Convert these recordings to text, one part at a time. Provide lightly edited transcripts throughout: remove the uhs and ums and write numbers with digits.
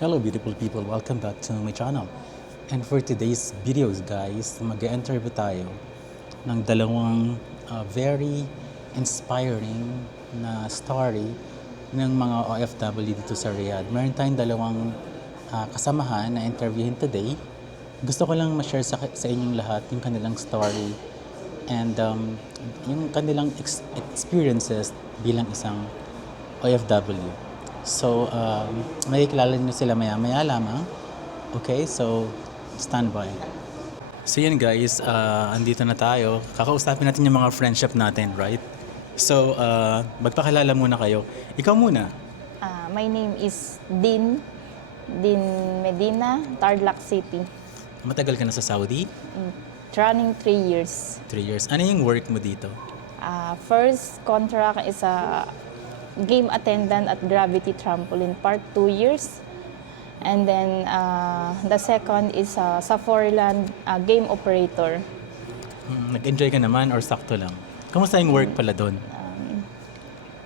Hello beautiful people, welcome back to my channel. And for today's videos guys, mag-interview tayo ng dalawang very inspiring na story ng mga OFW dito sa Riyadh. Meron tayong dalawang kasamahan na interviewin today. Gusto ko lang ma-share sa inyong lahat yung kanilang story and yung kanilang experiences bilang isang OFW. So, makikilala nyo sila maya-maya lamang. Okay, so, stand by. So yun guys, andito na tayo. Kakausapin natin yung mga friendship natin, right? So, magpakilala muna kayo. Ikaw muna. My name is Din Medina, Tarlac City. Matagal ka na sa Saudi? Running 3 years. 3 years. Ano yung work mo dito? First contract is a game attendant at Gravity Trampoline Park, 2 years. And then the second is sa Foreland game operator. Nag-enjoy ka naman or sakto lang? Kamusta yung work pala doon?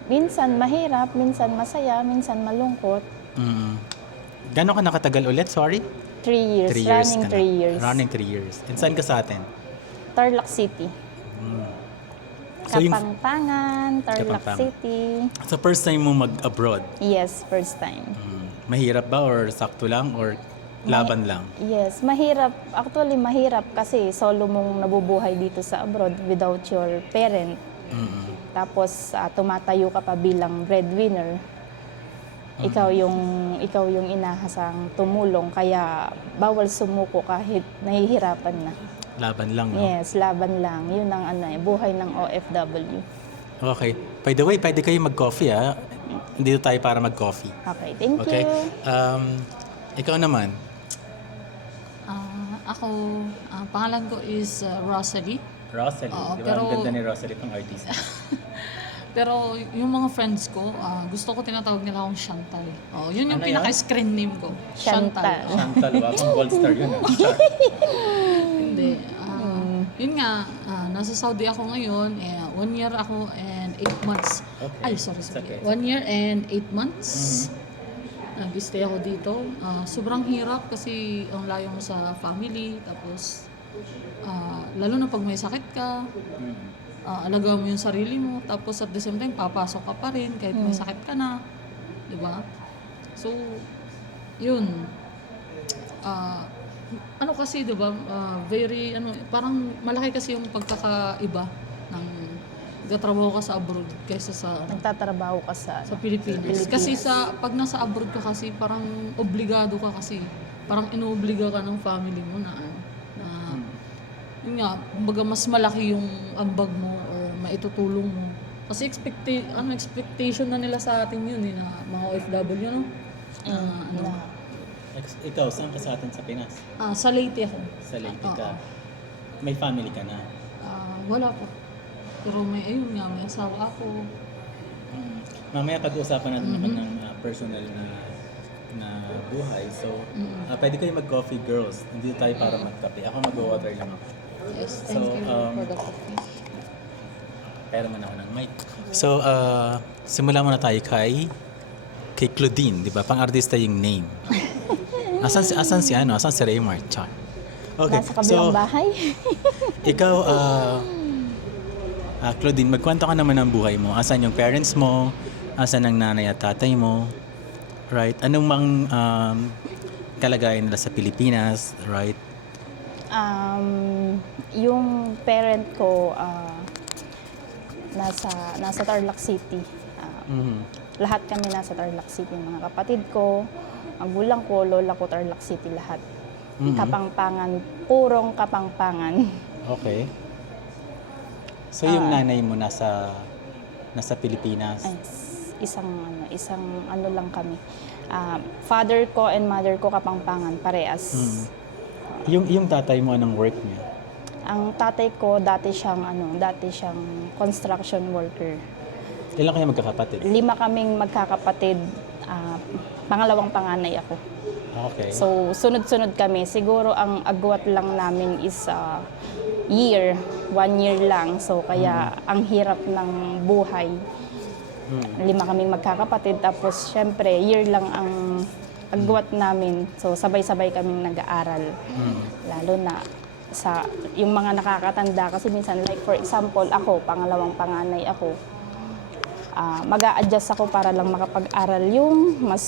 Minsan mahirap, minsan masaya, minsan malungkot. Gano'n ka nakatagal ulit? Sorry? 3 years, 3 years running ka na. 3 years. Running 3 years. And saan ka sa atin? Tarlac City. So yung- Kapangpangan, Tarlac Kapampangan. City. So first time mo mag-abroad? Yes, first time. Mahirap ba or sakto lang or laban lang? Yes, mahirap. Actually, mahirap kasi solo mong nabubuhay dito sa abroad without your parent. Tapos tumatayo ka pa bilang breadwinner. Ikaw yung inahasang tumulong kaya bawal sumuko kahit nahihirapan na. Laban lang, no? Yes, laban lang. Yun ang buhay ng OFW. Okay. By the way, pwede kayo mag-coffee, ha? Dito tayo para mag-coffee. Okay, thank Okay? you. Ikaw naman. Ako, pangalan ko is Rosalie. Rosalie. Oo, Di ba? Ang pero- ganda ni Rosalie pang artist. Pero yung mga friends ko, gusto ko tinatawag nila akong Chantal. Oh, yun yung Ano pinaka-screen name ko. Chantal. Oh, Chantal, pang gold star yun, ha? hindi. Yun nga, nasa Saudi ako ngayon. 1 year ako and 8 months. Okay. Ay, sorry. It's okay. 1 year and 8 months. Nag-stay ako dito. Sobrang hirap kasi ang layo mo sa family. Tapos, lalo na pag may sakit ka, alagaan mo yung sarili mo, tapos at the same time, papasok ka pa rin kahit may sakit ka na. Di ba? So, yun. Ano kasi, di ba, parang malaki kasi yung pagkakaiba ng nagtatrabaho ka sa abroad kaysa sa Nagtatrabaho ka sa Pilipinas. Kasi pag nasa abroad ka kasi, parang obligado ka kasi, parang inuobliga ka ng family mo na yun nga, kumbaga mas malaki yung ambag mo or maitutulong mo. Kasi expectation na nila sa atin yun na mga OFW, no? Ikaw, saan ka sa atin sa Pinas? Sa Leyte ako. Sa Leyte Oo. ka. May family ka na. Wala pa. Pero ayun nga, may asawa ako. Mamaya pag-uusapan natin naman ng personal na buhay. So, pwede kayo mag-coffee girls. Hindi tayo para mag-kape. Ako mag-water lang ako. Yes, So, thank you for the coffee. Pera man ako ng mic. So, simula muna tayo kay Claudine, di ba? Pang-artista yung name. Asan si Raymart? Char. Okay, Nasa kabilang bahay. ikaw, Claudine, magkwento ka naman ng buhay mo. Asan yung parents mo? Asan ang nanay at tatay mo? Right? Anong mang kalagayan nila sa Pilipinas? Right? Yung parent ko nasa Tarlac City. Lahat kami nasa Tarlac City, mga kapatid ko, magulang ko, lola ko, Tarlac City lahat. Kapangpangan, purong Kapangpangan. Okay. So yung nanay mo nasa Pilipinas. Ay, isang ano lang kami. Father ko and mother ko Kapangpangan, parehas. Yung tatay mo, anong work niya? Ang tatay ko dati siyang construction worker. Ilan kayo magkakapatid? 5 kaming magkakapatid. Pangalawang panganay ako. Okay. So, sunod-sunod kami. Siguro ang agwat lang namin is year. 1 year lang. So, kaya ang hirap ng buhay. 5 kaming magkakapatid. Tapos, syempre, year lang ang agwat namin. So sabay-sabay kaming nag-aaral. Lalo na sa yung mga nakakatanda kasi minsan like for example ako, pangalawang panganay ako. Mag-a-adjust ako para lang makapag-aral yung mas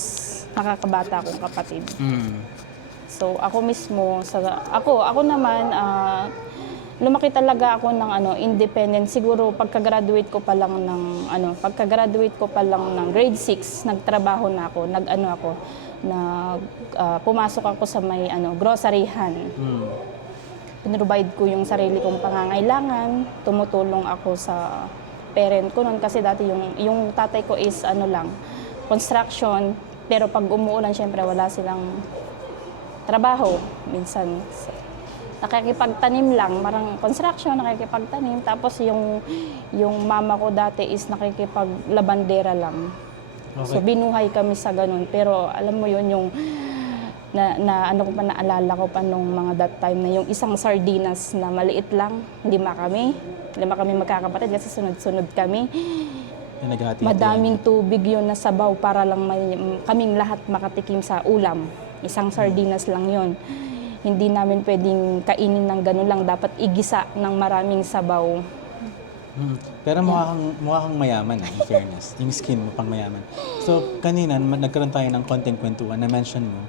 nakakabata kong kapatid. So ako mismo ako naman lumaki talaga ako ng independent. Siguro pagka-graduate ko pa lang ng grade 6, nagtrabaho na ako, pumasok ako sa may groceryhan. Pinrovide ko yung sarili kong pangangailangan, tumutulong ako sa parent ko noon kasi dati yung tatay ko is construction, pero pag umuulan syempre wala silang trabaho. Minsan nakikipagtanim lang, parang construction, nakikipagtanim. Tapos yung mama ko dati is nakikipaglabandera lang. Okay. So binuhay kami sa ganun. Pero alam mo yun, yung naalala ko pa nung mga that time na yung isang sardinas na maliit lang, lima kami magkakapatid kasi sunod-sunod kami. Madaming tubig yun na sabaw para lang kaming lahat makatikim sa ulam. Isang sardinas lang yun. Hindi namin pwedeng kainin ng ganun lang. Dapat igisa ng maraming sabaw. Pero mukha kang mayaman, in fairness. Yung skin mo pang mayaman. So, kanina, nagkaroon tayo ng konting kwentuhan. Na-mention mo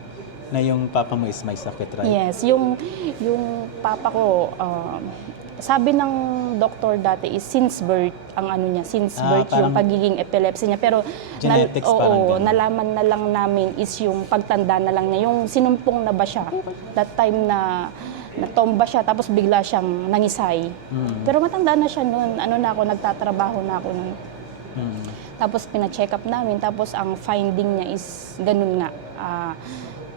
na yung papa mo is may sakit, right? Yes. Yung papa ko, sabi ng doktor dati is since birth, yung pagiging epilepsy niya. Pero genetics, parang ganun. nalaman na lang namin is yung pagtanda na lang niya. Yung sinumpong na ba siya, that time na natomba siya, tapos bigla siyang nangisay. Pero matanda na siya noon. Nagtatrabaho na ako noon. Tapos pina-check up namin, tapos ang finding niya is ganun nga,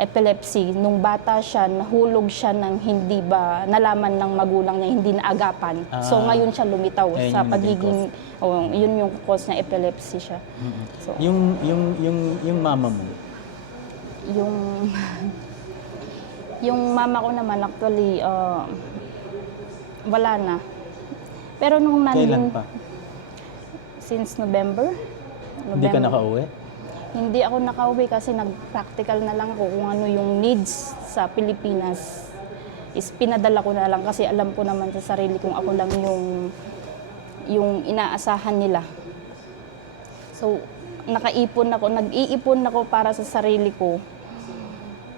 epilepsy. Nung bata siya, nahulog siya ng hindi ba nalaman ng magulang niya, hindi naagapan. So ngayon siya lumitaw sa pagiging, yun yung cause niya, epilepsy siya. So, yung mama mo? Yung mama ko naman actually, wala na. Pero nung Kailan pa? Since November. Hindi ka nakauwi? Hindi ako nakauwi kasi nag-practical na lang ako kung ano yung needs sa Pilipinas. Is pinadala ko na lang kasi alam ko naman sa sarili kong ako lang yung inaasahan nila. So, nag-iipon ako para sa sarili ko.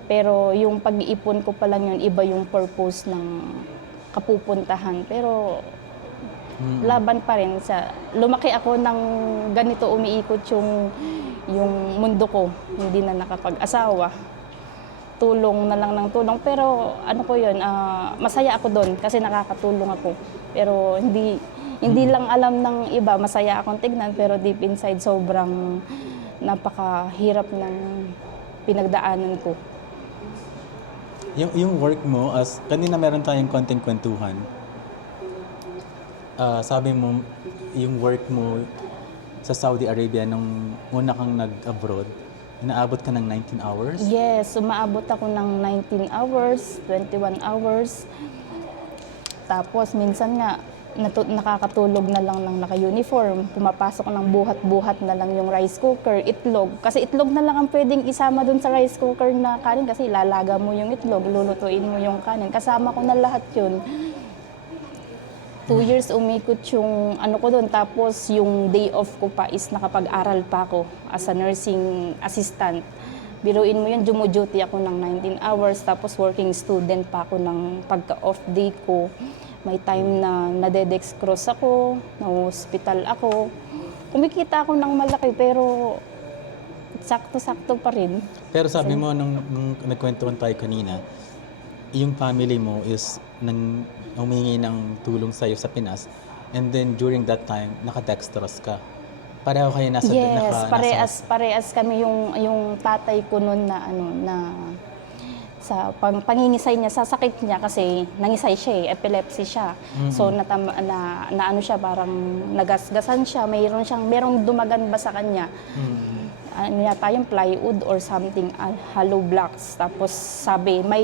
Pero yung pag-iipon ko pa lang yun, iba yung purpose ng kapupuntahan. Pero laban pa rin. Lumaki ako ng ganito, umiikot yung mundo ko, hindi na nakapag-asawa. Tulong na lang ng tulong. Pero masaya ako doon kasi nakakatulong ako. Pero hindi lang alam ng iba, masaya akong tignan. Pero deep inside, sobrang napakahirap ng pinagdaanan ko. Yung work mo, kanina meron tayong konting kwentuhan. Sabi mo, yung work mo sa Saudi Arabia nung una kang nag-abroad, inaabot ka ng 19 hours? Yes, umaabot ako ng 19 hours, 21 hours. Tapos minsan nga, nakakatulog na lang ng naka-uniform. Pumapasok ng buhat-buhat na lang yung rice cooker, itlog. Kasi itlog na lang ang pwedeng isama dun sa rice cooker na kanin kasi ilalaga mo yung itlog, lulutuin mo yung kanin. Kasama ko na lahat yun. 2 years umikot yung ko doon. Tapos yung day off ko pa is nakapag-aral pa ako as a nursing assistant. Biruin mo yun, duty ako ng 19 hours. Tapos working student pa ako ng pagka-off day ko. May time na nadedextrose ako, na-hospital ako. Kumikita ako ng malaki pero sakto-sakto pa rin. Pero sabi mo, nung nagkwentuhan tayo kanina, yung family mo is humingi ng tulong sa'yo sa Pinas, and then during that time, naka-dextrose ka. Pareho kayo nasa... Yes, parehas kami yung tatay ko noon na sa pangingisay niya, sa sakit niya kasi nangisay siya, epilepsy siya. So siya, parang nagasgasan siya, merong dumagan ba sa kanya. Yata yung plywood or something, hollow blocks. Tapos sabi, may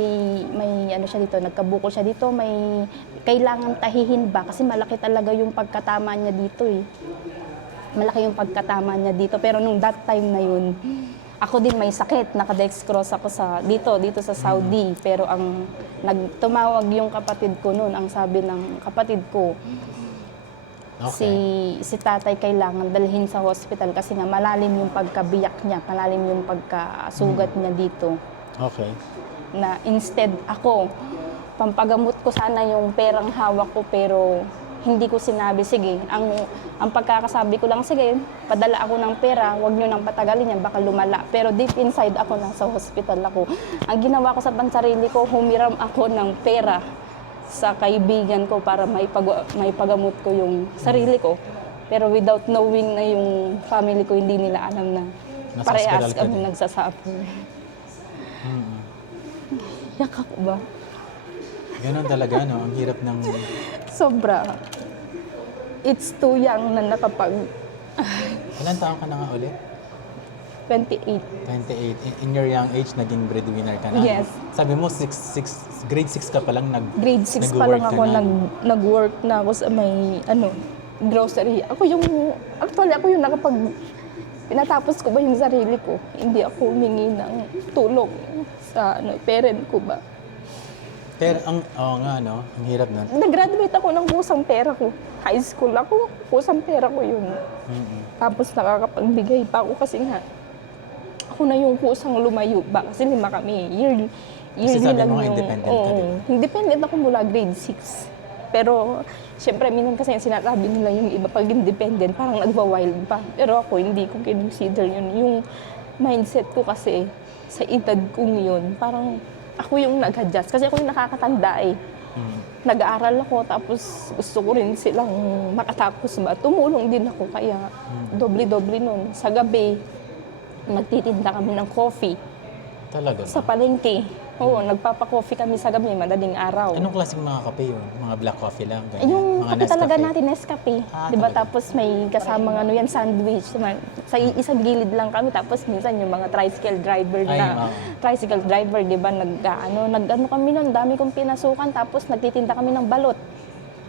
siya dito, nagkabukol siya dito, may kailangan tahihin ba? Kasi malaki talaga yung pagkatama niya dito eh. Malaki yung pagkatama niya dito. Pero nung that time na yun, ako din may sakit, naka-dextrose ako dito sa Saudi. Pero ang tumawag yung kapatid ko noon, ang sabi ng kapatid ko, si tatay kailangan dalhin sa hospital kasi nga malalim yung pagkabiyak niya, malalim yung pagkasugat niya dito. Okay. Na instead ako, pampagamot ko sana yung perang hawak ko pero hindi ko sinabi, sige, ang pagkakasabi ko lang, sige, padala ako ng pera, wag nyo nang patagalin yan, baka lumala. Pero deep inside ako, nasa hospital ako. Ang ginawa ko sa pansarili ko, humiram ako ng pera sa kaibigan ko para maipagamot ko yung sarili ko. Pero without knowing na yung family ko, hindi nila alam na Nasa parehas hospital ka kami din. nagsasuffer. Yak ako ba? Ganon talaga, no? Ang hirap ng... Sobra. It's too young na nakapag Ilan taon ka na nga ulit? 28. 28. In your young age, naging breadwinner ka na. Yes. Sabi mo, grade 6 ka pa lang Grade 6 pa lang ako, nag-work na ako sa may, grocery. Actually, ako yung pinatapos ko ba yung sarili ko. Hindi ako humingi ng tulong sa parent ko ba. Pero, ang hirap na. Nag-graduate ako ng kusang pera ko. High school ako, kusang pera ko yun. Tapos nakakapagbigay pa ako kasi nga, ako na yung kusang lumayo ba? Kasi 5 kami. Yearly sabi lang mo nga, yung... independent ka, di ba? Independent ako mula grade 6. Pero, syempre, minsan kasi yung sinasabi nila yung iba pag independent, parang nagwa-wild pa. Pero ako, hindi ko consider yun. Yung mindset ko kasi, sa edad kong yun, parang ako yung nag-adjust. Kasi ako yung nakakatanda eh. Nag-aaral ako, tapos gusto ko rin silang makatapos ba. Tumulong din ako, kaya doble-doble nun. Sa gabi, nagtitinda kami ng coffee Talaga sa ba? palengke. Oo, nagpapa-coffee kami sa gabi, madaling araw. Anong klaseng mga kape yun? Mga black coffee lang? Ganyan? Yung mga kape talaga natin, Nescafe. Diba? talaga. Tapos may kasamang yan, sandwich. Sa isang gilid lang kami. Tapos minsan yung mga tricycle driver tricycle driver, diba? Nag-ano kami nun, dami kong pinasukan. Tapos nagtitinda kami ng balot.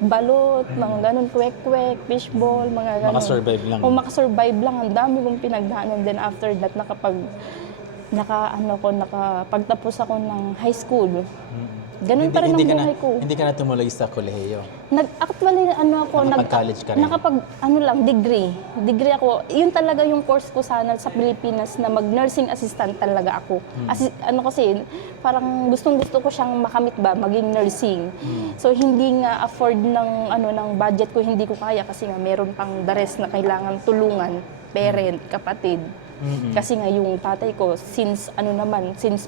Mga ganun, kwek-kwek, fishball, mga ganun. Makasurvive lang. O makasurvive lang. Ang dami kong pinagdaanan. Then after that, nakapagtapos ako ng high school. Ganun pa rin ang buhay ko. Hindi ka na tumuloy sa kolehiyo. Actually, Nakapag-college ka rin? Degree. Degree ako. Yun talaga yung course ko sana sa Pilipinas na mag-nursing assistant talaga ako. Kasi, parang gustong-gusto ko siyang makamit ba, maging nursing. So, hindi nga afford ng budget ko, hindi ko kaya kasi nga meron pang the rest na kailangan tulungan, parent, kapatid. Kasi nga yung tatay ko, since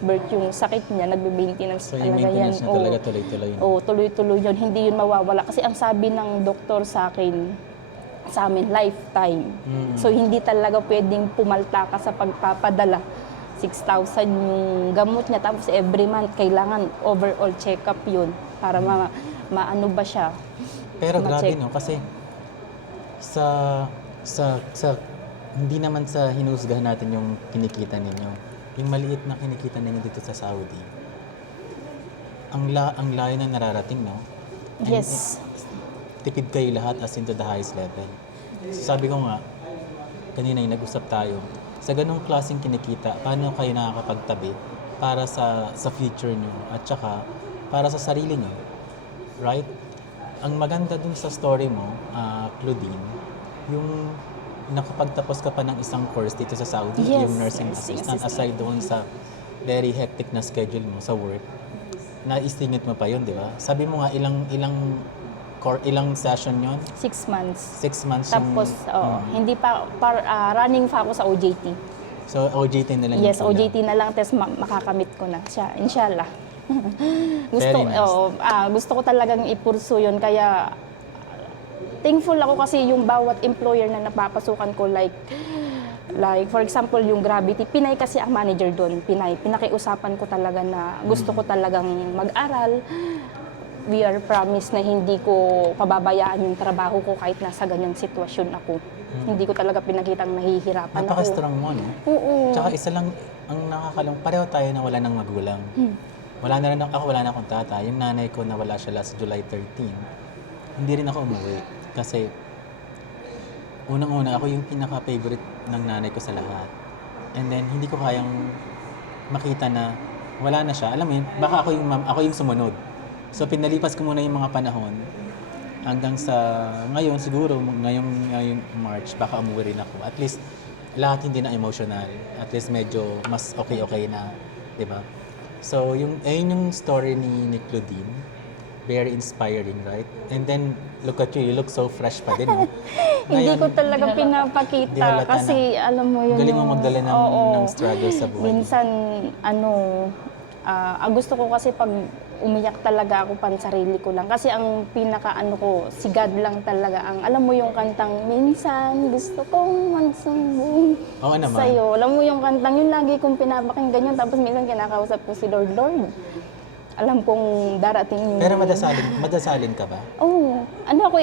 birth yung sakit niya, nagbe-maintenance So, yung talaga yan. maintenance niya talaga tuloy-tuloy. Oo, tuloy-tuloy yun. Hindi yun mawawala. Kasi ang sabi ng doktor sa amin, lifetime. So, hindi talaga pwedeng pumalta ka sa pagpapadala. 6,000 yung gamot niya. Tapos every month, kailangan overall check-up yun para maano ba siya. Pero grabe, ma-check. no? Kasi hindi naman sa hinusgahan natin yung kinikita ninyo. Yung maliit na kinikita ninyo dito sa Saudi. Ang layo na nararating, no? And Yes. tipid kayo lahat as into the highest level. So sabi ko nga, kanina yung nag-usap tayo, sa ganong klaseng kinikita, paano kayo nakakapagtabi para sa future nyo at saka para sa sarili nyo? Right? Ang maganda dun sa story mo, Claudine, yung nakapagtapos ka pa ng isang course dito sa Saudi, Yes, yung nursing nursing assistant, assistant. aside doon sa very hectic na schedule mo sa work, na-istingit mo pa yun, di ba? Sabi mo nga, ilang session yon? 6 months. 6 months Tapos, hindi pa, running pa ako sa OJT. So, OJT na lang yung Yes, kulang. OJT na lang, tapos makakamit ko na siya, inshallah. Very nice. Gusto ko talagang ipursu yun, kaya thankful ako kasi yung bawat employer na napapasukan ko, like for example, yung Gravity, Pinay kasi ang manager doon, pinakiusapan ko talaga na gusto ko talagang mag-aral. We are promised na hindi ko pababayaan yung trabaho ko kahit nasa ganyang sitwasyon ako. Hindi ko talaga pinakitang nahihirapan ako. Napaka-strong mo, no? Oo. Tsaka isa lang ang nakakalong, pareho tayo na wala ng magulang. Wala na akong tatay. Yung nanay ko nawala siya last July 13. Hindi rin ako umuwi. Kasi, unang-una, ako yung pinaka-favorite ng nanay ko sa lahat. And then, hindi ko kayang makita na wala na siya. Alam mo yun, baka ako yung sumunod. So, pinalipas ko muna yung mga panahon hanggang sa ngayon, siguro, ngayong March, baka umuwi rin ako. At least, lahat hindi na emotional. At least, medyo mas okay-okay na. Diba? So, ayun yung story ni Claudine. Very inspiring, right? And then, look at you look so fresh pa din, no? Hindi ko talaga Di pinapakita halata kasi alam mo yun Galing mo yung- magdala ng, oo. ng struggle sa buhay. Minsan, ang gusto ko kasi pag umiyak talaga ako pansarili ko lang. Kasi ang pinaka-ano ko, si God lang talaga ang, alam mo yung kantang, minsan gusto kong magsumbong Oo naman. sa'yo. Alam mo yung kantang yun, lagi kong pinapakinggan yun. Tapos minsan kinakausap ko si Lord, alam kong darating yung... Pero madasalin ka ba? Oo. Ano ako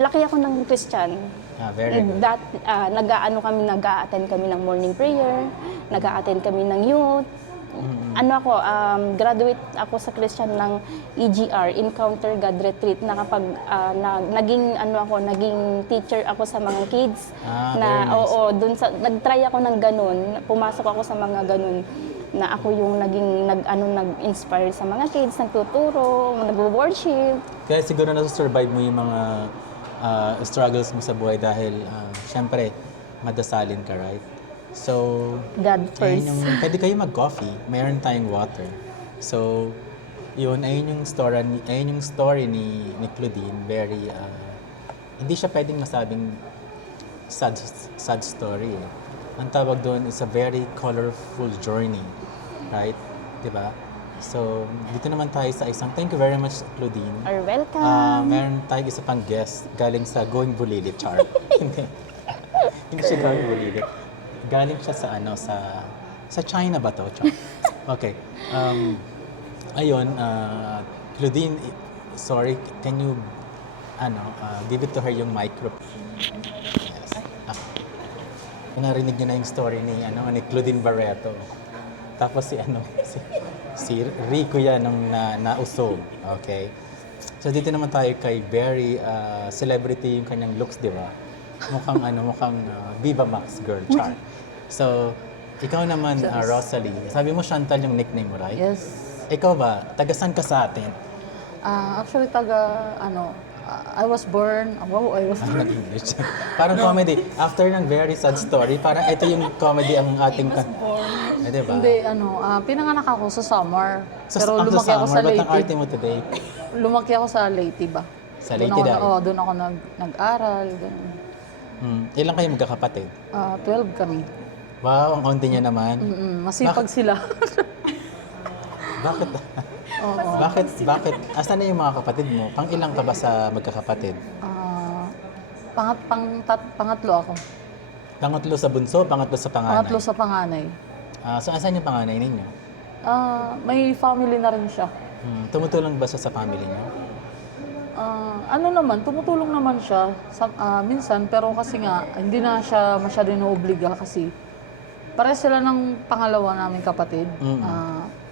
laki ako ng Christian. Very good. Nag-aano kami, nag-a-attend kami ng morning prayer, nag-a-attend kami ng youth. Ano ako, graduate ako sa Christian ng EGR, Encounter God Retreat, na kapag naging teacher ako sa mga kids. Very nice. Oo, nag-try ako ng ganun, pumasok ako sa mga ganun na ako yung nag-inspire sa mga kids, nagtuturo, nag-worship. Kaya siguro nasusurvive mo yung mga struggles mo sa buhay dahil syempre, madasalin ka, right? So, God first. pwede kayo mag-coffee, mayroon tayong water. So, ayun yung story ni Claudine, very, hindi siya pwedeng masabing sad story. Ang tawag doon is a very colorful journey, right? Diba? So, dito naman tayo sa thank you very much, Claudine. Are welcome. Meron tayong isa pang guest galing sa Going Bulilit, Char. Hindi siya Going Bulilit. Galing siya sa China ba to, Char? Okay. Ayun, Claudine, sorry, can you give it to her yung microphone? Yes. Narinig niyo na yung story ni Claudine Barreto. Tapos si Rico yan nung nausog. Okay? So dito naman tayo kay very celebrity yung kanyang looks, di ba? Mukhang Viva Max girl, Char. So, ikaw naman, Rosalie. Sabi mo Chantal yung nickname mo, right? Yes. Ikaw ba? Taga-san ka sa atin? Actually, I was born, Nag-English. Parang comedy. After ng very sad story, parang ito yung comedy ang ating... Diba? Hindi, pinanganak ako sa Samar. Pero Ang lumaki ako sa ba't ang arte Leyte. mo today? Lumaki ako sa Leyte ba? Sa Leyte dahil? Oo, doon ako nag-aral. Ganun. Ilang kayo magkakapatid? 12 kami. Wow, ang konti niya naman. Masipag sila. Bakit? Bakit? Asan na yung mga kapatid mo? Pang ilang ka ba sa magkakapatid? Pangatlo ako. Pangatlo sa bunso, pangatlo sa panganay? Pangatlo sa panganay. So, asan yung panganay ninyo? May family na rin siya. Tumutulong ba siya sa family niyo? Tumutulong naman siya minsan, pero kasi nga, hindi na siya masyado inuobliga kasi pares sila ng pangalawa naming kapatid.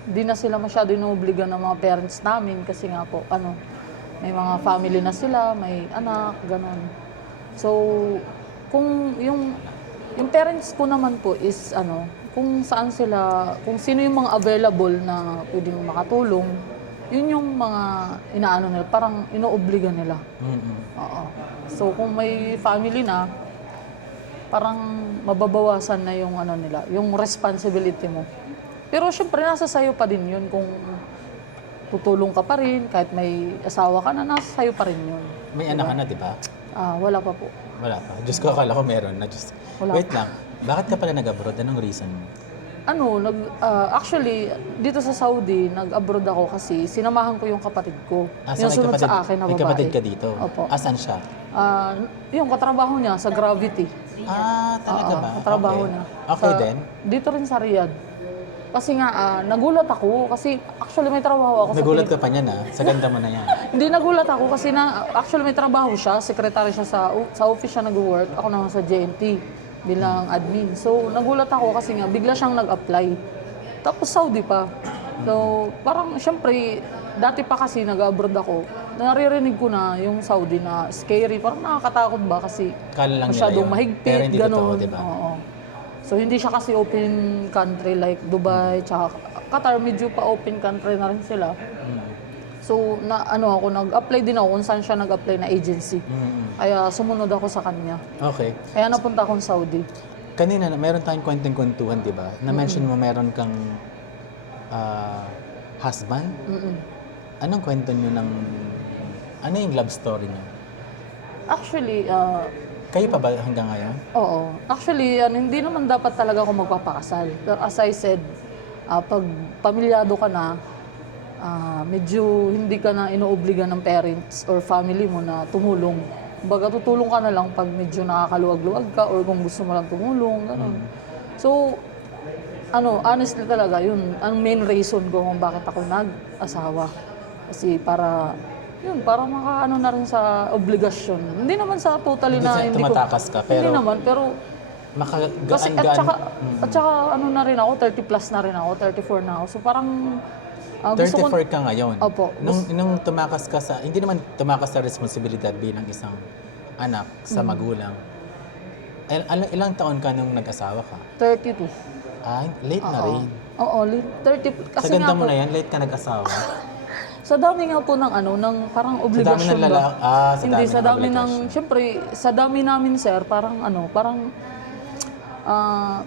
Hindi na sila masyado inuobliga ng mga parents namin kasi nga po, may mga family na sila, may anak, ganun. So, kung yung parents ko naman po is kung saan sila, kung sino yung mga available na pwedeng makatulong, yun yung mga inaano nila, parang inoobliga nila. Oo. So kung may family na, parang mababawasan na yung nila, yung responsibility mo. Pero syempre nasa sayo pa din yun kung tutulong ka pa rin, kahit may asawa ka na, nasa sayo pa rin yun. May anak ka na, di ba? Wala pa po. Wala pa. Diyos ko, akala ko meron na. Wait lang. Bakit ka pala nag-abroad? Anong reason mo? Actually, dito sa Saudi, nag-abroad ako kasi sinamahan ko yung kapatid ko. So Yung sunod sa akin na babae. may kapatid ka dito? Opo. Asan siya? Yung katrabaho niya sa Gravity. Talaga ba? Katrabaho niya. Okay din? Dito rin sa Riyadh. Kasi nga, nagulat ako kasi actually may trabaho ako Nagulat sa ka pa niyan, Sa ganda mo na yan. Hindi nagulat ako kasi actually may trabaho siya, secretary siya sa office siya nag-work. Ako naman sa JNT bilang admin. So, nagulat ako kasi nga, bigla siyang nag-apply. Tapos Saudi pa. So, parang, syempre, dati pa kasi nag-abroad ako, naririnig ko na yung Saudi na scary. Parang nakakatakot ba kasi Kala lang nila masyadong yun. mahigpit, Pero hindi ganun. totoo, diba? Oo. So, So hindi siya kasi open country like Dubai, tsaka Qatar, medyo pa open country na rin sila. So ako, nag-apply din ako kung saan siya nag-apply na agency. Kaya sumunod ako sa kanya. Okay. Kaya napunta akong Saudi. Kanina, meron tayong kwenteng-kwentuhan, di ba? Na-mention mo meron kang husband. Anong kwento nyo ano yung love story nyo? Actually, Kayo pa ba hanggang ngayon? oo. Actually, hindi naman dapat talaga ako magpapakasal. Pero as I said, pag pamilyado ka na, medyo hindi ka na inuobliga ng parents or family mo na tumulong. Baga tutulong ka na lang pag medyo nakakaluwag-luwag ka or kung gusto mo lang tumulong, gano'n. So, honestly talaga, yun, ang main reason ko kung bakit ako nag-asawa. Kasi para makaano na rin sa obligasyon. Hindi naman sa totally Hindi na sa tumatakas ka, pero hindi naman, pero kasi makagaan-gaan. at saka na rin ako, 30 plus na rin ako, 34 na ako. So parang gusto ko 34 ka ngayon. Opo. Nung tumakas ka hindi naman tumakas sa responsibilidad bilang isang anak sa magulang. Ilang taon ka nung nag-asawa ka? 32. Late na rin. Oo, 30 Sa kasi ganda nga mo po, na yan, late ka nag-asawa. sa dami nga po ng parang obligasyon ng ba? Hindi, sa dami ng obligasyon. syempre, sa dami namin, sir, parang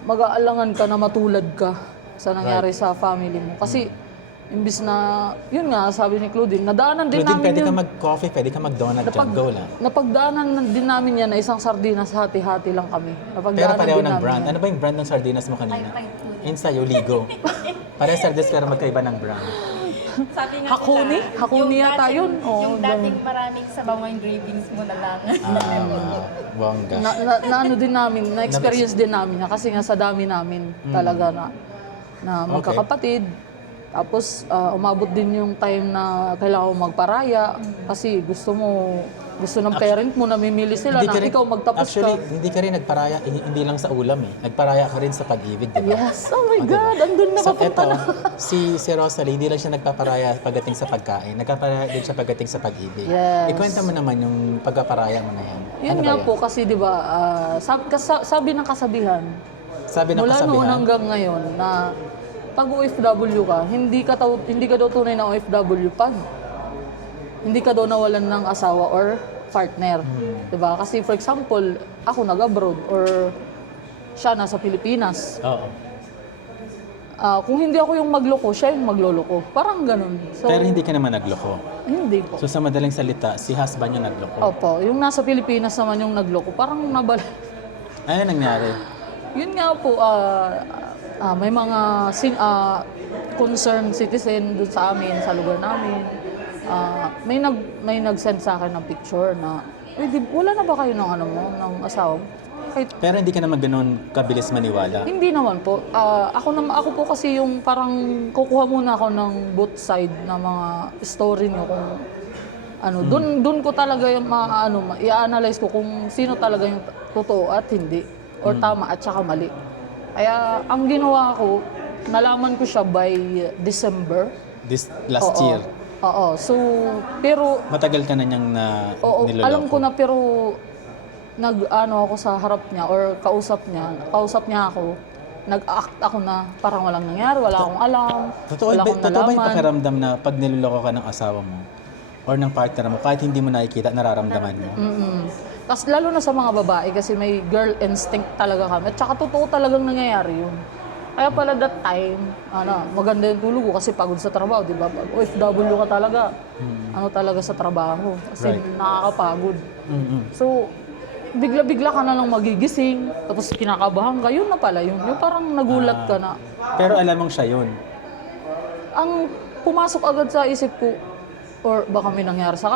mag-aalangan ka na matulad ka sa nangyari sa family mo. Kasi, imbis na, yun nga, sabi ni Claudine, nadaanan din Claudine, namin pwede yun. ka mag-coffee, pwede ka mag-donut dyan. Go lang. Napagdaanan din namin yan na isang sardinas, hati-hati lang kami. Pero Napagdaanan pareho din ng namin brand. yan. Ano ba yung brand ng sardinas mo kanina? Yun sa'yo, Ligo. Pareho sardinas pero magkaiba ng brand. Sabi nga Hakuni? nila, Hakuni yung yata dating- yun? Oo, yung dating maraming sabaw ng engravings mo na lang. Bongga. Din namin, na-experience din namin na kasi nga sa dami namin talaga na magkakapatid. Tapos umabot din yung time na kailangan mo magparaya kasi gusto ng parent mo na mimili sila na ikaw magtapos Actually, ka. hindi ka rin nagparaya, hindi lang sa ulam eh. Nagparaya ka rin sa pag-ibig, di ba? Yes, oh my God, andun na So, papunta na. si Rosalie, hindi lang siya nagpaparaya pagdating sa pagkain. Nagpaparaya din siya pagdating sa pag-ibig. Yes. Ikwenta mo naman yung pagpaparaya mo na yan. Yun Ano ba nga yan? po kasi di ba, sabi ng kasabihan, Sabi ng mula noon kasabihan, hanggang ngayon na pag OFW ka, hindi ka daw tunay na OFW pag hindi ka daw nawalan ng asawa or partner. Diba? Kasi for example, ako nag-abroad or siya nasa Pilipinas. Oo. Kung hindi ako yung magloko, siya yung magloloko. Parang ganun. So, Pero hindi ka naman nagloko. hindi po. So sa madaling salita, si husband yung nagloko. Opo, yung nasa Pilipinas naman yung nagloko. Parang Ano nangyari? Yun nga po, may mga concerned citizen doon sa amin, sa lugar namin. May nag-send sa akin ng picture na, wala na ba kayo ng asawa mo? Pero hindi ka naman ganun kabilis maniwala. Hindi naman po. Ako po kasi yung parang kukuha muna ako ng both side na mga story niyo kung doon ko talaga yung i-analyze ko kung sino talaga yung totoo at hindi or tama at saka mali. Kaya ang ginawa ko, nalaman ko siya by December. This last year. Oo. So, pero Matagal ka na niyang niloloko. alam ko na pero ako sa harap niya or kausap niya ako, nag-act ako na parang walang nangyari, wala akong alam, wala akong Totoo ba yung nalaman. pakiramdam na pag niloloko ka ng asawa mo or ng partner mo, kahit hindi mo nakikita, nararamdaman mo? Tapos lalo na sa mga babae kasi may girl instinct talaga kami. At saka totoo talagang nangyayari yun. Kaya pala that time, maganda yung tulog ko kasi pagod sa trabaho, di ba? Pag OFW ka talaga, talaga sa trabaho. Kasi nakakapagod. So, bigla-bigla ka na lang magigising, tapos kinakabahan ka, yun na pala yun. Yung parang nagulat ka na. Pero alam mong siya yun. Ang pumasok agad sa isip ko, or baka may nangyari sa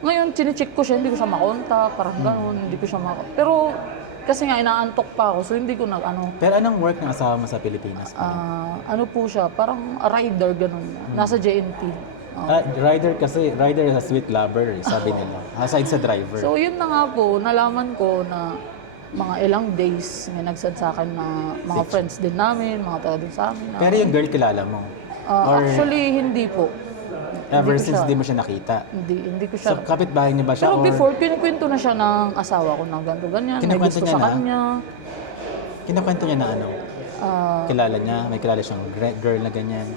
ngayon, chinecheck ko siya, hindi ko siya makontak, parang gano'n, hindi ko siya Pero, kasi nga, inaantok pa ako, so hindi ko Pero anong work ng asawa mo sa Pilipinas? po siya, parang rider, gano'n. Nasa JNT. Rider is a sweet lover, sabi nila. Aside sa driver. So, yun na nga po, nalaman ko na mga ilang days, may nagsad sa akin na mga friends din namin, mga taga din sa amin. Pero yung girl kilala mo? Actually, hindi po. Ever hindi ko since siya- di mo siya nakita? Hindi ko siya. So, kapitbahay niyo ba siya? Pero or before, kinikwento na siya ng asawa ko ng ganito, ganyan. May Kinikwento gusto niya sa na? kanya. Kinakwento niya na ano? Ah, Kilala niya? May kilala siyang girl na ganyan?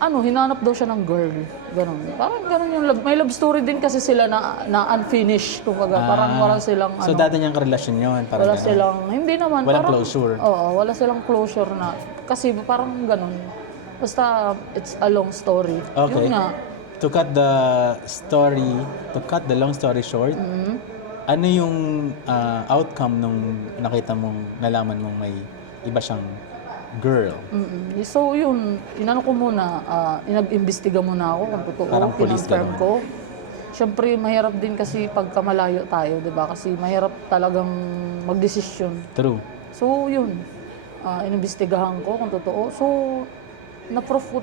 hinanap daw siya ng girl. Ganun. Parang ganun yung love. May love story din kasi sila na unfinished. Kumbaga, parang wala silang So, dati niyang karelasyon yun? Parang wala ganun. silang, hindi naman. Walang parang, closure. Oo, wala silang closure na. Kasi parang ganun. Basta, it's a long story. Okay. Yun nga. To cut the long story short, ano yung outcome nung nakita mong, nalaman mong may iba siyang girl? So yun, inano ko muna, inag-imbestiga muna ako kung totoo, Parang police ka kinonfirm naman. ko. Siyempre, mahirap din kasi pagka malayo tayo, di ba? Kasi mahirap talagang magdesisyon. True. So yun, inimbestigahan ko kung totoo. So, na-proof ko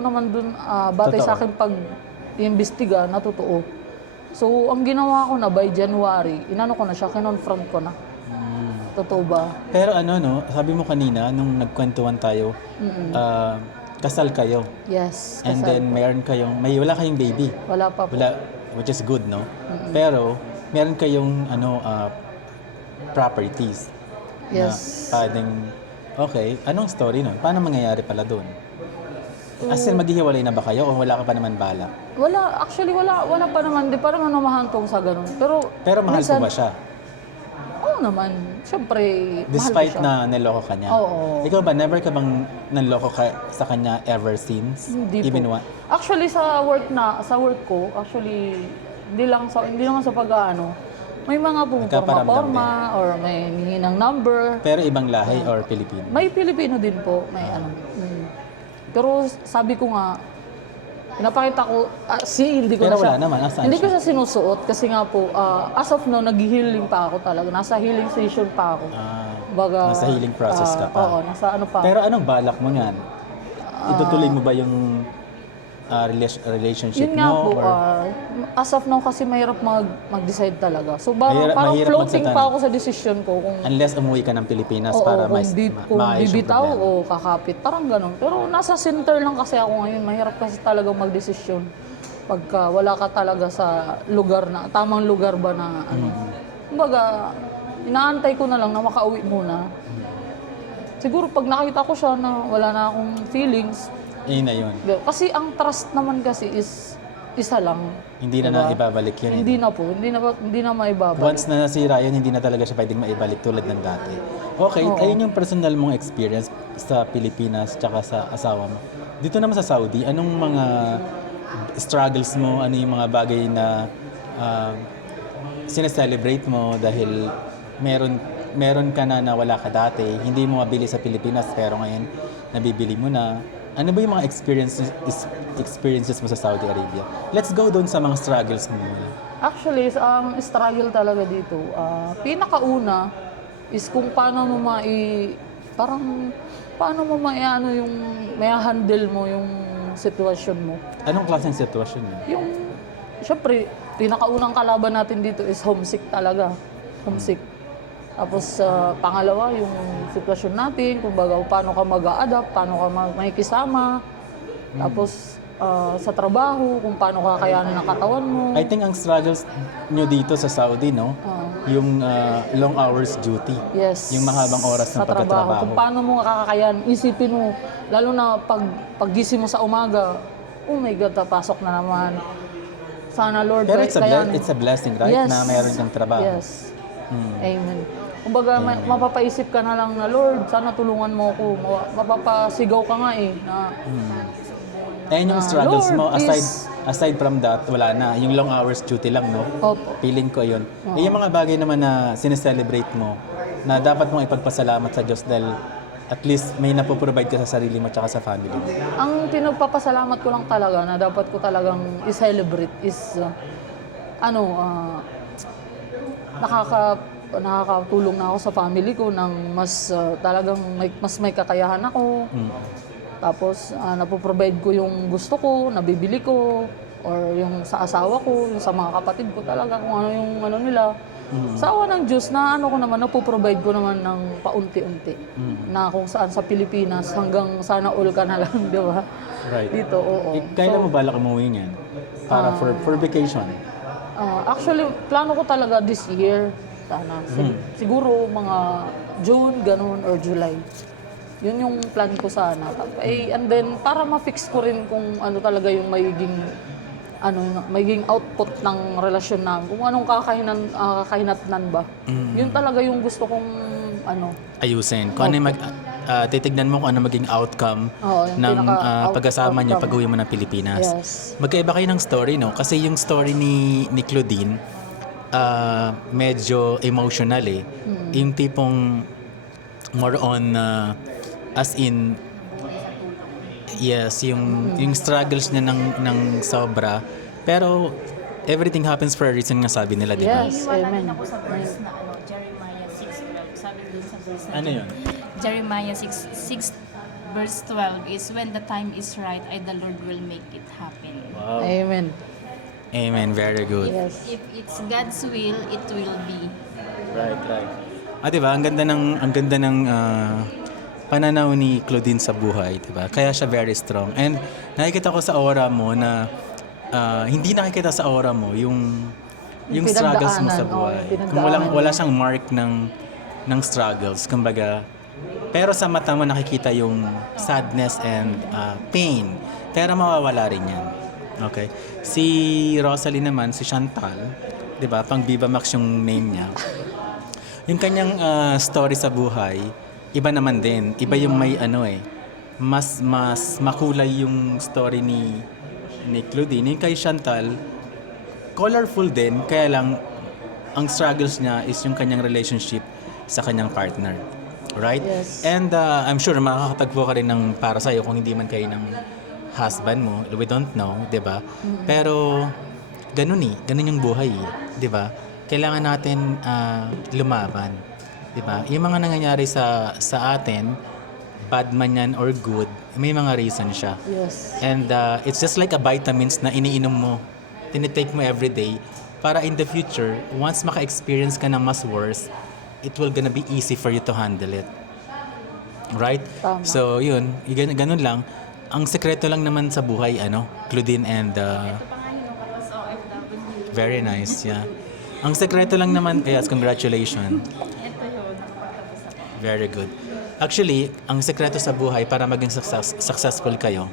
naman dun, batay Totoo. sa akin pag-iimbestiga na totoo. So, ang ginawa ko na by January, inano ko na siya, kinonfront ko na. Totoo ba? Pero ano, no, sabi mo kanina, nung nagkwentuhan tayo, kasal kayo. Yes, And kasal. then, wala kayong baby. Wala pa po. Wala, which is good, no? Pero, meron kayong, properties. Yes. Na pwedeng, okay, anong story nun? Paano mangyayari pala doon? As in, maghihiwalay na ba kayo o wala ka pa naman balak? Wala, actually wala pa naman. Di parang mahantong sa ganun. Pero Pero mahal minsan, ko ba siya? Oo naman. Siyempre, Despite mahal ko siya. na niloko ka niya? Oo. Ikaw ba, never ka bang nanloko ka sa kanya ever since? Hindi Even po. one? Actually sa work ko, actually hindi naman sa pag-aano. May mga Nagkaparamdam pumuporma or may hingi ng number. Pero ibang lahi or Pilipino? May Pilipino din po, may ano. Pero sabi ko nga, pinapakita ko, hindi ko Pero na siya, wala naman, asan hindi ko siya? siya sinusuot kasi nga po, as of now, nag-healing pa ako talaga. Nasa healing session pa ako. Baga, Nasa healing process ka pa. Oo, nasa ano pa. Pero anong balak mo yan? Itutuloy mo ba yung relationship Yun nga mo? po, as of now kasi mahirap mag-decide talaga. So parang Mahirap floating magsatanong. pa ako sa decision ko kung Unless umuwi ka ng Pilipinas oo, para kung maayos yung bibitaw problema. o kakapit. Parang ganun. Pero nasa center lang kasi ako ngayon. Mahirap kasi talagang magdesisyon. Pagka wala ka talaga sa lugar na, tamang lugar ba na ano. Kumbaga, inaantay ko na lang na makauwi muna. Siguro pag nakita ko siya na wala na akong feelings, Yun na yun. kasi ang trust naman kasi is isa lang. Hindi na ibabalik yun. Hindi na po, hindi na maibabalik. Once na nasira yun, hindi na talaga siya pwedeng maibalik tulad ng dati. Okay, ayun yung personal mong experience sa Pilipinas tsaka sa asawa mo. Dito naman sa Saudi, anong mga struggles mo? Ano yung mga bagay na sineselebrate mo dahil meron ka na wala ka dati, hindi mo mabili sa Pilipinas pero ngayon nabibili mo na. Ano ba yung mga experiences mo sa Saudi Arabia? Let's go doon sa mga struggles mo muna. Actually, ang struggle talaga dito, pinakauna is kung paano mo ano yung may-handle mo yung sitwasyon mo. Anong klaseng sitwasyon yun? Yung, syempre, pinakaunang kalaban natin dito is homesick talaga. Homesick. Tapos, pangalawa, yung sitwasyon natin, kung baga, paano ka mag-a-adapt, paano ka makikisama. Tapos, sa trabaho, kung paano kakayanin ang katawan mo. I think ang struggles nyo dito sa Saudi, no? Yung long hours duty. Yes. Yung mahabang oras ng sa trabaho. pagtatrabaho. Kung paano mo kakakayan, isipin mo, lalo na paggising mo sa umaga, oh my God, papasok na naman. Sana Lord, Pero kayanin. it's a blessing, right? Yes. Na meron kang trabaho. Yes. Amen. Kumbaga, mapapaisip ka na lang na, Lord, sana tulungan mo ako. Mapapasigaw ka nga eh. Na, Ayun yung struggles Lord, mo. please. Aside from that, wala na. Yung long hours duty lang, no? Opo. Feeling ko yun. Eh, yung mga bagay naman na sineselebrate mo, na dapat mong ipagpasalamat sa Diyos dahil at least may napoprovide ka sa sarili mo tsaka sa family mo. Ang pinagpapasalamat ko lang talaga na dapat ko talagang i-celebrate is, nakakatulong na ako sa family ko ng mas talagang mas may kakayahan ako. Tapos napoprovide ko yung gusto ko, nabibili ko, or yung sa asawa ko, yung sa mga kapatid ko talaga kung ano yung ano nila. Sa awa ng Diyos na ano ko naman, napoprovide ko naman ng paunti-unti. Na kung saan sa Pilipinas hanggang sana all ka na lang, di ba? Right. Dito, oo. Kailan mo balak umuwi niyan? Para for vacation? Actually, plano ko talaga this year. Sana. Siguro mga June, ganun, or July. Yun yung plan ko sana. And then, para ma-fix ko rin kung ano talaga yung magiging output ng relasyon namin. Kung anong kakahinatnan ba. Yun talaga yung gusto kong Ayusin. Kung ano yung titignan mo kung ano maging outcome Oo, yung ng pag-asama niyo outcome. pag-uwi mo ng Pilipinas. Yes. Magkaiba kayo ng story, no? Kasi yung story ni Claudine, medyo emotional eh. Yung tipong more on, as in, yes, yung struggles niya ng sobra. Pero, everything happens for a reason nga sabi nila, di ba? Yes, Iniwala amen. din ako sa verse na Jeremiah 6:12. Sabi din sa verse na Ano yun? Jeremiah 6 verse 12 is, when the time is right, the Lord will make it happen. Wow. Amen. Amen, very good. Yes. If it's God's will, it will be. Right. Diba? Ang ganda ng pananaw ni Claudine sa buhay, diba? Kaya siya very strong. And nakikita ko sa aura mo na hindi nakikita sa aura mo yung struggles mo sa pinagdaanan, buhay. yung pinagdaanan Kung wala siyang mark ng struggles, kumbaga. Pero sa mata mo nakikita yung sadness and pain. Pero mawawala rin yan. Okay? Si Rosalie naman, si Chantal, diba? Pang Viva Max yung name niya. Yung kanyang story sa buhay, iba naman din. Iba yung may mas makulay yung story ni Claudine. Yung kay Chantal, colorful din, kaya lang ang struggles niya is yung kanyang relationship sa kanyang partner. Right? Yes. And I'm sure makakatagpo ka rin ng para sa'yo kung hindi man kayo ng husband mo. We don't know, di ba? Pero ganun yung buhay, di ba? Kailangan natin lumaban, di ba? Yung mga nangyayari sa atin, bad man yan or good, may mga reason siya. Yes. And it's just like a vitamins na iniinom mo, tinitake mo every day, para in the future, once maka-experience ka ng mas worse, it will gonna be easy for you to handle it. Right? Tama. So, yun, ganun lang. Ang sekreto lang naman sa buhay, Claudine and very nice, yeah. Ang sekreto lang naman, yes, congratulations. Ito yun, nakapagtapos ako. Very good. Actually, ang sekreto sa buhay para maging successful kayo,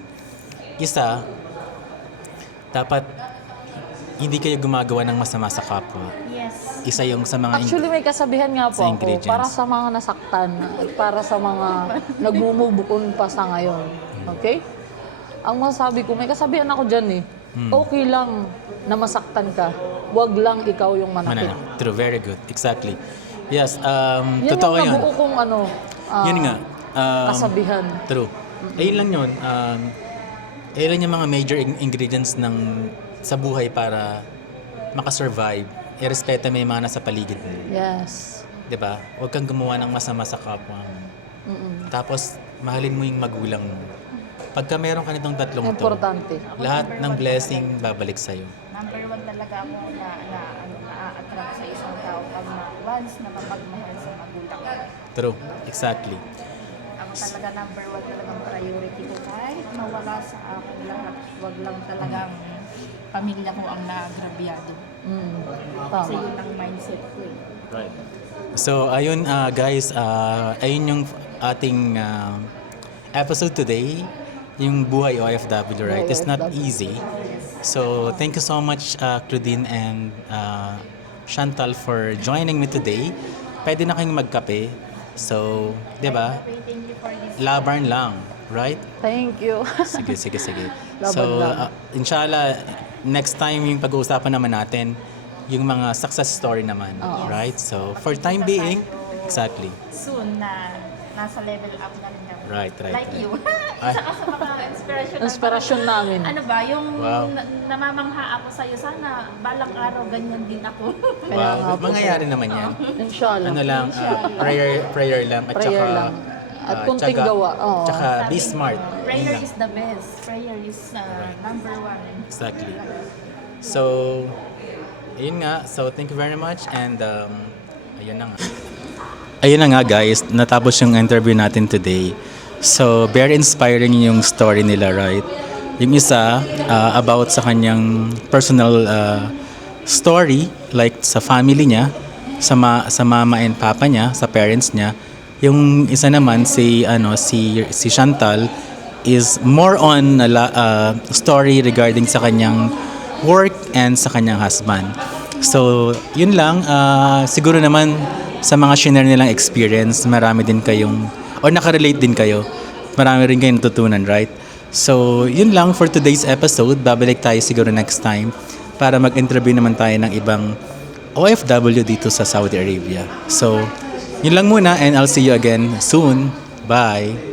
isa, dapat hindi kayo gumagawa ng masama sa kapwa. Yes. Isa yung sa mga Actually, may kasabihan nga po sa ako, ingredients. para sa mga nasaktan at para sa mga nagmumubukon pa sa ngayon. Okay? Ang masabi ko, may kasabihan ako dyan eh. Okay lang na masaktan ka, wag lang ikaw yung manakit. True, very good. Exactly. Yes, Yan totoo yung yun. nabuo kong Yun nga. kasabihan. True. Ayun lang yun. Ayun lang yung mga major ingredients sa buhay para makasurvive. Irespeto mo yung mga nasa paligid mo. Yes. 'Di ba? Huwag kang gumawa ng masama sa kapwa mo. Tapos, mahalin mo yung magulang mo. Pagka meron ka nitong tatlong to, Importante. lahat ng blessing babalik sa'yo. Number 1 talaga ako na-attract sa isang tao pag once na mapagmahal sa magulang. True. Exactly. Ako talaga number 1 talagang priority ko. Kahit mawala sa akin lahat, wag lang talagang pamilya ko ang naagrabyado. Kasi Tama. yun ang mindset ko eh. Right. So, ayun guys, ayun yung ating episode today, yung buhay OFW, right? It's not OFW. easy. So, thank you so much Claudine and Chantal for joining me today. Pwede na kayong magkape. So, di ba? Thank you for this. Laban lang, right? Thank you. Sige. Laban So, lang. inshallah, next time yung pag-uusapan naman natin, yung mga success story naman, right? So, for time being, exactly. Soon na nasa level up na rin kami. Right. Like right. you. Isa ka sa mga inspiration. Inspirasyon namin. Ano ba, yung Wow. namamangha ako sa'yo, sana balang araw ganyan din ako. Kaya nga Wow, po, mangyayari naman yan. Inshallah. Ano lang, prayer lang at Prayer saka lang. At kunting tiyaga. gawa. Oo. Tsaka be smart. Yun Prayer lang. is the best. Prayer is number 1. Exactly. So, ayun nga. So, thank you very much and ayun na nga. Ayun na nga guys, natapos yung interview natin today. So, very inspiring yung story nila, right? Yung isa, about sa kanyang personal story, like sa family niya, sa mama and papa niya, sa parents niya, Yung isa naman si Chantal is more on story regarding sa kanyang work and sa kanyang husband. So, yun lang. Siguro naman sa mga share nilang experience, marami din kayong, or nakarelate din kayo. Marami rin kayong natutunan, right? So, yun lang for today's episode. Babalik tayo siguro next time para mag-interview naman tayo ng ibang OFW dito sa Saudi Arabia. So, yun lang muna and I'll see you again soon. Bye!